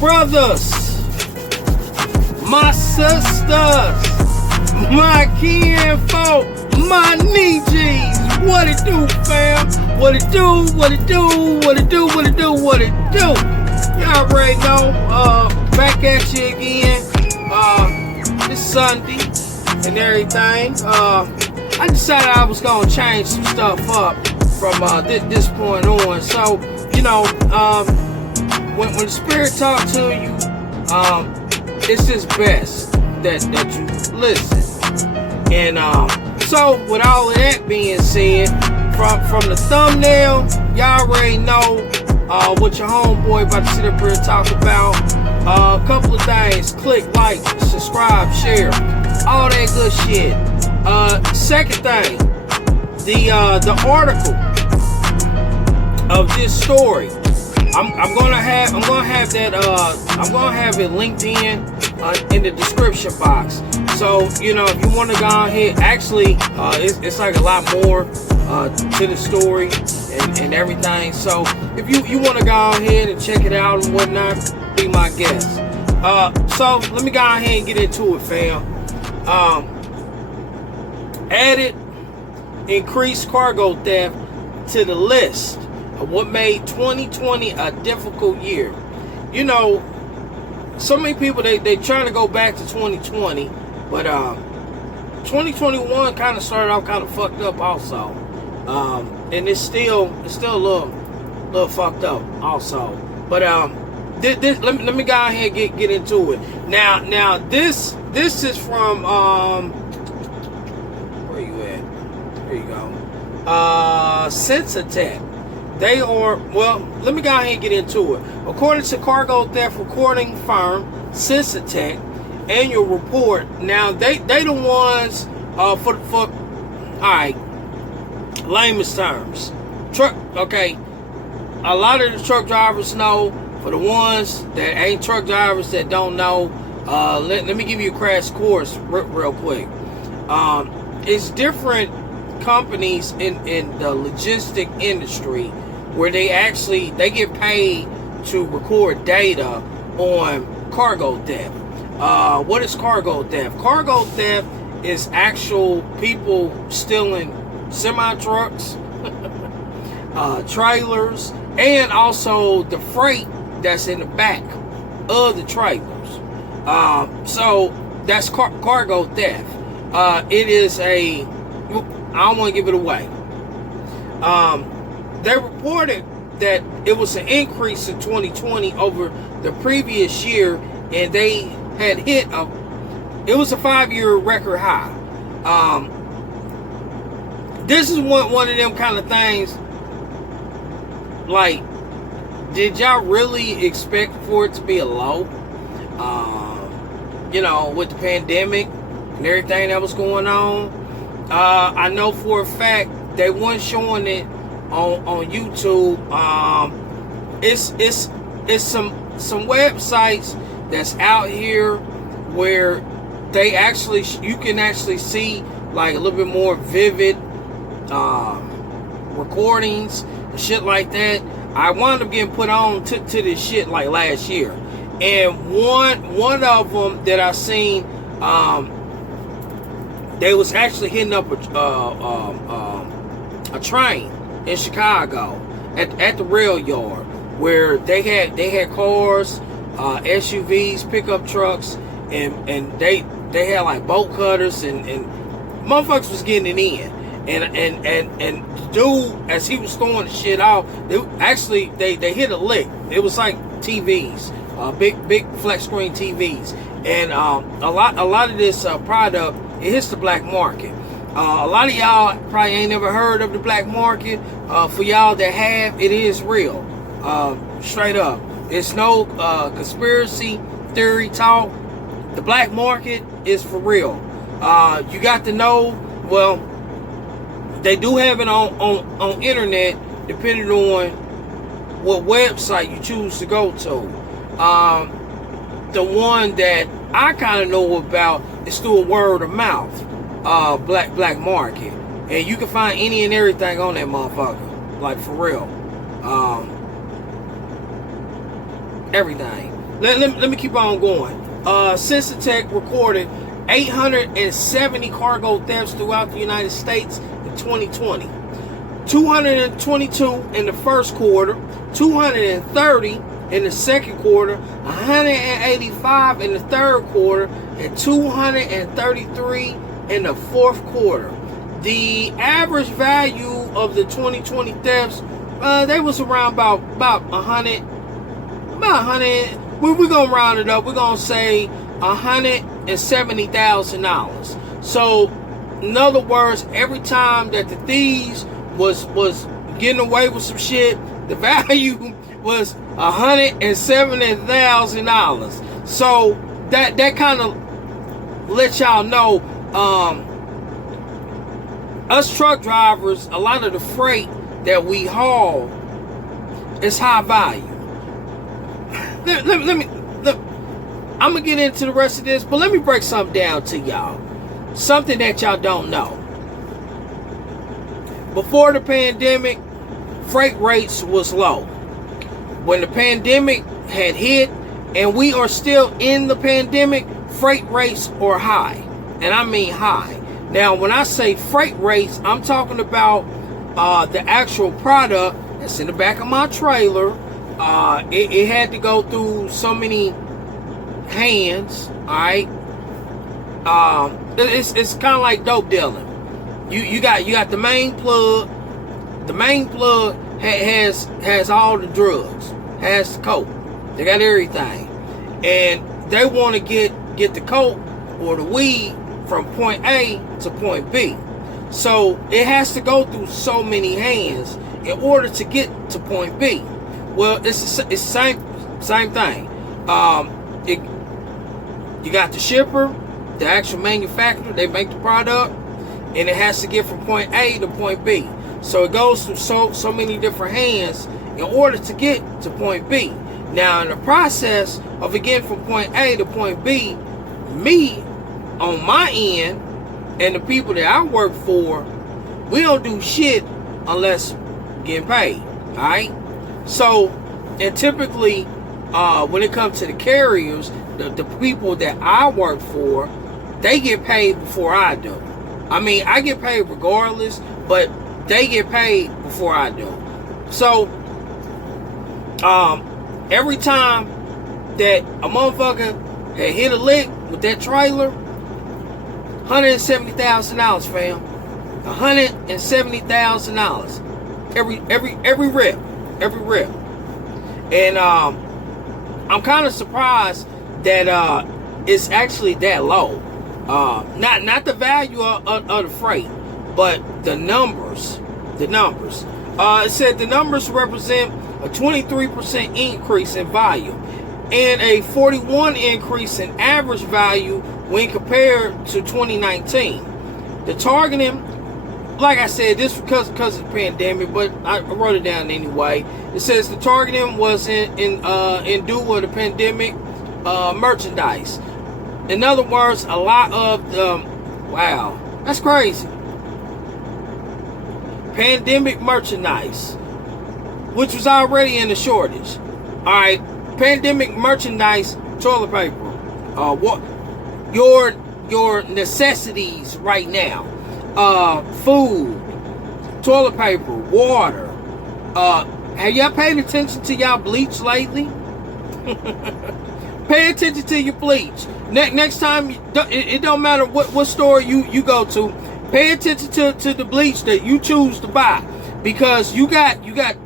brothers, my sisters, my kinfolk, my Nijis. What it do, fam? What it do? What it do? What it do? What it do? What it do? Y'all already know. Back at you again. It's Sunday and everything. I decided I was gonna change some stuff up from this point on. So, you know, when the Spirit talks to you, it's just best that you listen. And so, with all of that being said, from the thumbnail, y'all already know what your homeboy about to sit up here and talk about. A couple of things: click like, subscribe, share, all that good shit. Second thing, the article of this story, I'm gonna have it linked in the description box. So, you know, if you want to go ahead, actually, it's like a lot more to the story and everything. So, if you want to go ahead and check it out and whatnot, be my guest. So, let me go ahead and get into it, fam. Added increased cargo theft to the list of what made 2020 a difficult year. You know, so many people, they trying to go back to 2020, but 2021 kind of started off kind of fucked up also, and it's still a little fucked up also. But let me go ahead and get into it. Now this is from where you at? There you go. Sensatech. They are, well, let me go ahead and get into it. According to cargo theft recording firm Sensatech annual report, now they the ones for all right, layman's terms. Truck, okay. A lot of the truck drivers know. For the ones that ain't truck drivers that don't know, let me give you a crash course real quick. It's different companies in the logistic industry where they get paid to record data on cargo theft. What is cargo theft? Cargo theft is actual people stealing semi-trucks, trailers, and also the freight that's in the back of the trailers. So that's cargo theft. It is I don't want to give it away. They reported that it was an increase in 2020 over the previous year, and they had hit it was a 5-year record high. This is one of them kind of things, like, did y'all really expect for it to be a low? You know, with the pandemic and everything that was going on. I know for a fact they weren't showing it on YouTube. It's some websites that's out here where they you can actually see like a little bit more vivid recordings and shit like that. I wound up getting put on to this shit like last year, and one of them that I seen, they was actually hitting up a train in Chicago at the rail yard where they had cars, SUVs, pickup trucks, and they had like bolt cutters and motherfuckers was getting it in. And the dude, as he was throwing the shit off, they hit a lick. It was like TVs, big flat screen TVs, and a lot of this product, it hits the black market. A lot of y'all probably ain't never heard of the black market. For y'all that have, it is real, straight up. It's no conspiracy theory talk. The black market is for real. You got to know. Well, they do have it on internet, depending on what website you choose to go to. The one that I kind of know about is through a word of mouth, black market, and you can find any and everything on that motherfucker, like for real, everything. let me keep on going. Sensitech recorded 870 cargo thefts throughout the United States in 2020. 222 in the first quarter, 230 in the second quarter, 185 in the third quarter, and 233 in the fourth quarter. The average value of the 2020 thefts, they was around about 100. We're gonna round it up. We're gonna say $170,000. So, in other words, every time that the thieves was getting away with some shit, the value was $170,000. So that kind of lets y'all know, us truck drivers, a lot of the freight that we haul is high value. I'm gonna get into the rest of this, but let me break something down to y'all. Something that y'all don't know. Before the pandemic, freight rates was low. When the pandemic had hit, and we are still in the pandemic, freight rates are high. And I mean high. Now, when I say freight rates, I'm talking about the actual product that's in the back of my trailer. It had to go through so many hands, alright? It's kind of like dope dealing. You got the main plug. The main plug has all the drugs, has the coke. They got everything, and they want to get the coke or the weed from point A to point B. So it has to go through so many hands in order to get to point B. Well, it's the same thing. You got the shipper, the actual manufacturer. They make the product, and it has to get from point A to point B. So it goes through so many different hands in order to get to point B. Now, in the process of it getting from point A to point B, me on my end and the people that I work for, we don't do shit unless getting paid. All right. So, and typically, when it comes to the carriers, the people that I work for, they get paid before I do. I mean, I get paid regardless, but they get paid before I do. So, every time that a motherfucker had hit a lick with that trailer, $170,000, fam. $170,000. Every rip. And I'm kind of surprised that it's actually that low. Not the value of the freight, but the numbers. It said the numbers represent a 23% increase in volume and a 41% increase in average value when compared to 2019. The targeting, like I said, this because of the pandemic, but I wrote it down anyway. It says the targeting was in due of the pandemic merchandise. In other words, a lot of wow, that's crazy. Pandemic merchandise, which was already in the shortage. All right, pandemic merchandise, toilet paper, what your necessities right now, food, toilet paper, water. Have y'all paid attention to y'all bleach lately? Pay attention to your bleach. Next time, it don't matter what store you go to. Pay attention to the bleach that you choose to buy, because you got. I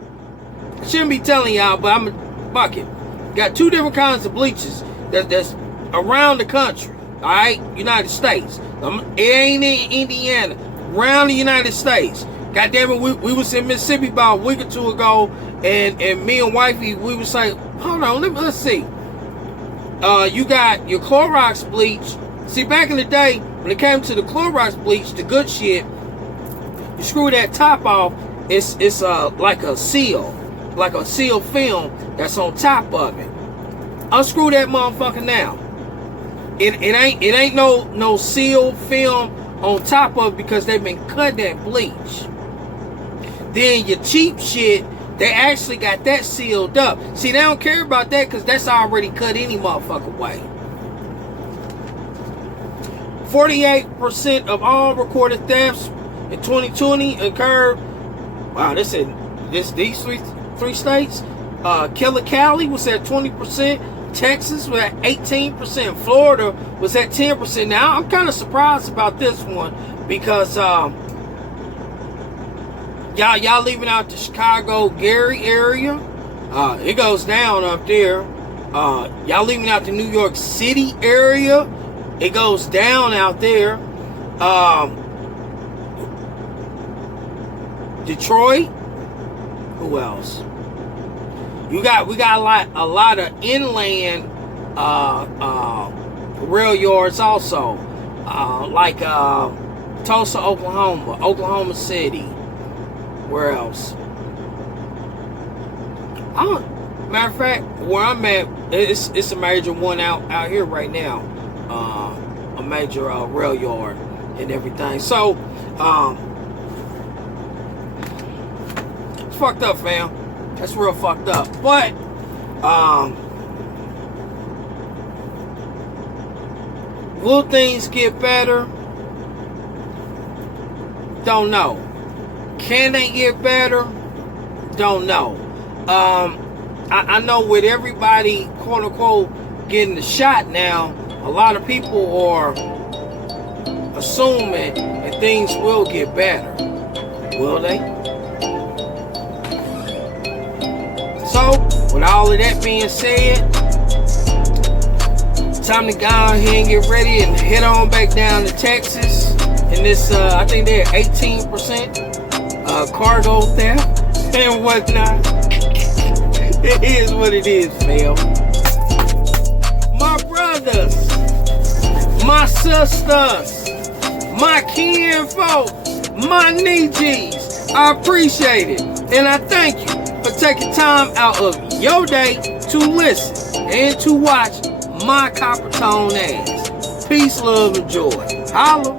shouldn't be telling y'all, but I'm a bucket. Got two different kinds of bleaches that's around the country. All right, United States. It ain't in Indiana. Around the United States. God damn it, we was in Mississippi about a week or two ago, and me and wifey, we was like, hold on, let's see. You got your Clorox bleach. See, back in the day, when it came to the Clorox bleach, the good shit, you screw that top off, it's like a seal film that's on top of it. Unscrew that motherfucker now. It ain't no seal film on top of it because they've been cutting that bleach. Then your cheap shit, They actually got that sealed up. See, they don't care about that because that's already cut any motherfucker way. 48% of all recorded thefts in 2020 occurred. Wow, these three states. Killer Cali was at 20%. Texas was at 18%. Florida was at 10%. Now, I'm kind of surprised about this one because y'all leaving out the Chicago Gary area. It goes down up there. Y'all leaving out the New York City area. It goes down out there. Detroit. Who else? We got a lot of inland rail yards also, like Tulsa, Oklahoma, Oklahoma City. Where else? Matter of fact, where I'm at, it's a major one out here right now, a major rail yard and everything. So it's fucked up, fam. That's real fucked up. But will things get better? Don't know. Can they get better? Don't know. I know with everybody, quote unquote, getting the shot now, a lot of people are assuming that things will get better. Will they? So, with all of that being said, time to go ahead and get ready and head on back down to Texas. And this, I think they're 18% cargo theft and whatnot. It is what it is, fam. My brothers, my sisters, my kinfolk, my nieces, I appreciate it. And I thank you for taking time out of your day to listen and to watch my copper tone ass. Peace, love, and joy. Holla.